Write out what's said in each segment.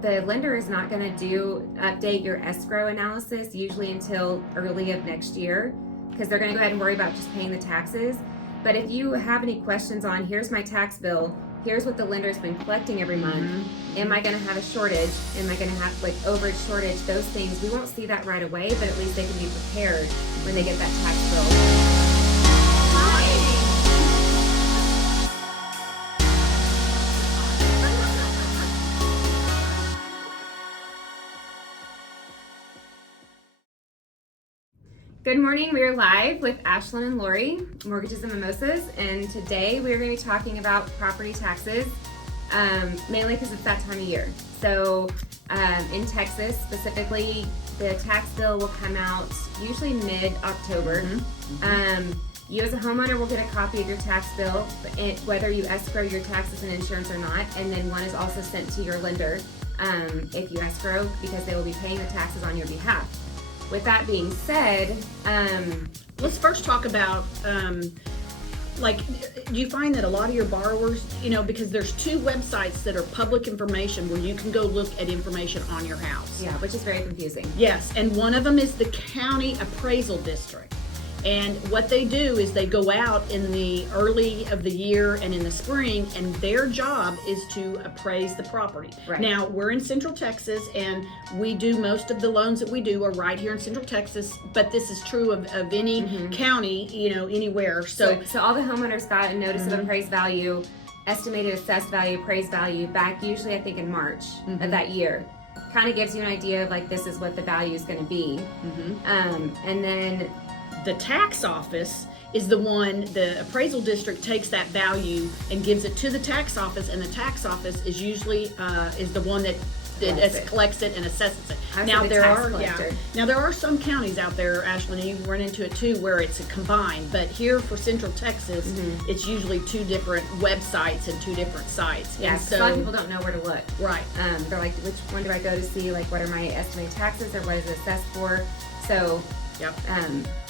the lender is not going to update your escrow analysis usually until early of next year, because they're going to go ahead and worry about just paying the taxes. But if you have any questions on, here's my tax bill, here's what the lender's been collecting every month, am I going to have a shortage, am I going to have like overage shortage, those things, we won't see that right away, but at least they can be prepared when they get that tax bill. Good morning, we are live with Ashlynn and Lori, Mortgages and Mimosas, and today we are going to be talking about property taxes, mainly because it's that time of year. So in Texas specifically, the tax bill will come out usually mid-October. You as a homeowner will get a copy of your tax bill, whether you escrow your taxes and insurance or not, and then one is also sent to your lender if you escrow, because they will be paying the taxes on your behalf. With that being said, let's first talk about, do you find that a lot of your borrowers, because there's two websites that are public information where you can go look at information on your house. Yeah, which is very confusing. Yes, and one of them is the County Appraisal District. And what they do is they go out in the early of the year and in the spring, and their job is to appraise the property. Right. Now, we're in Central Texas, and we do most of the loans that we do are right here in Central Texas, but this is true of any county, anywhere. So all the homeowners got a notice of appraised value, estimated assessed value, appraised value back usually I think in March of that year. Kind of gives you an idea of like, this is what the value is going to be. And then the tax office is the appraisal district takes that value and gives it to the tax office, and the tax office is usually is the one that collects it and assesses it. Now there are some counties out there, Ashlynn, and you've run into it too, where it's a combined, but here for Central Texas, it's usually two different websites and two different sites. Yeah, so a lot of people don't know where to look. Right. They're like, which one do I go to see, like what are my estimated taxes or what is it assessed for? So yep.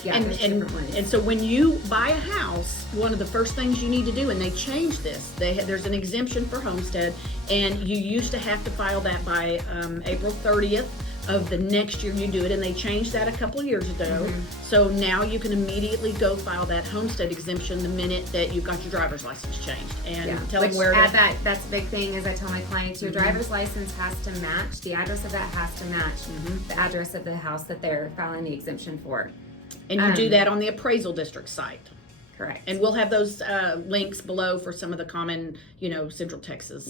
And so when you buy a house, one of the first things you need to do, and they changed this, there's an exemption for homestead, and you used to have to file that by April 30th of the next year you do it, and they changed that a couple of years ago. So now you can immediately go file that homestead exemption the minute that you've got your driver's license changed, and tell them where to add that's a big thing. As I tell my clients, your driver's license has to match, the address of that has to match the address of the house that they're filing the exemption for. And you do that on the appraisal district site. Correct. And we'll have those links below for some of the common, Central Texas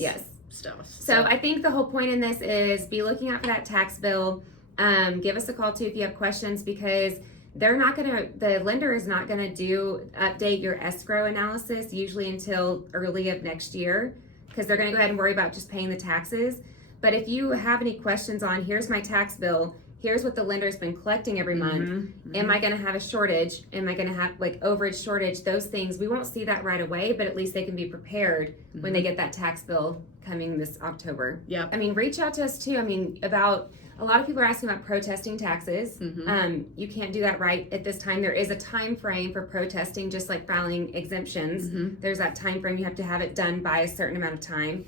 stuff. So I think the whole point in this is be looking out for that tax bill. Give us a call too if you have questions, because the lender is not gonna update your escrow analysis usually until early of next year, because they're gonna go ahead and worry about just paying the taxes. But if you have any questions on, here's my tax bill, here's what the lender's been collecting every month, am I going to have a shortage, am I going to have like overage shortage, those things, we won't see that right away, but at least they can be prepared when they get that tax bill coming this October. Yeah. I mean, reach out to us too. I mean, a lot of people are asking about protesting taxes. You can't do that right at this time. There is a time frame for protesting, just like filing exemptions. There's that time frame, you have to have it done by a certain amount of time.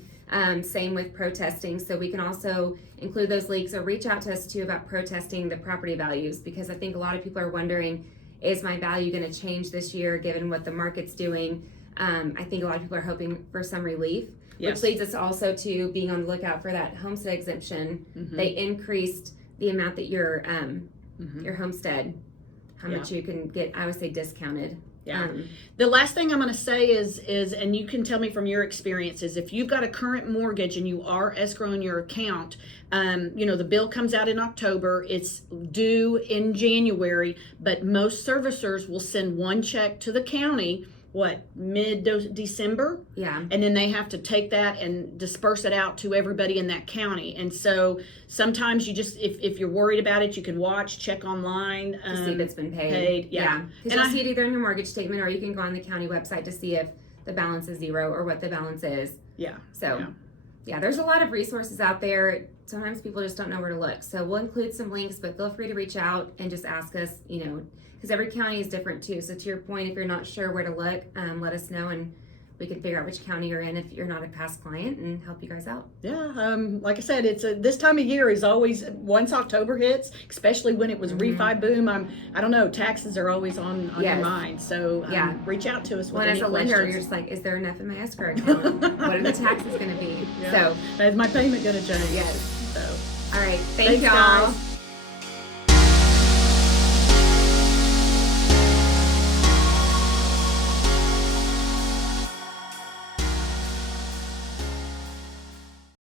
Same with protesting. So we can also include those links, or reach out to us too about protesting the property values, because I think a lot of people are wondering, is my value going to change this year given what the market's doing? I think a lot of people are hoping for some relief, which leads us also to being on the lookout for that homestead exemption. They increased the amount that your homestead, how much you can get, I would say discounted. Yeah. The last thing I'm going to say is, and you can tell me from your experiences, if you've got a current mortgage and you are escrowing your account, the bill comes out in October, it's due in January, but most servicers will send one check to the county, mid-December? Yeah. And then they have to take that and disperse it out to everybody in that county. And so sometimes you just, if you're worried about it, you can check online. To see if it's been paid. Yeah. Because you'll see it either in your mortgage statement, or you can go on the county website to see if the balance is zero or what the balance is. Yeah. So, there's a lot of resources out there. Sometimes people just don't know where to look. So we'll include some links, but feel free to reach out and just ask us, because every county is different too. So to your point, if you're not sure where to look, let us know, and we can figure out which county you're in if you're not a past client and help you guys out. Yeah, like I said, it's this time of year is always, once October hits, especially when it was refi boom. I don't know, taxes are always on your mind. So reach out to us with any as a questions. lender, you're just like, is there enough in my escrow account? What are the taxes going to be? So is my payment going to change? Yes. So all right, thanks y'all. guys.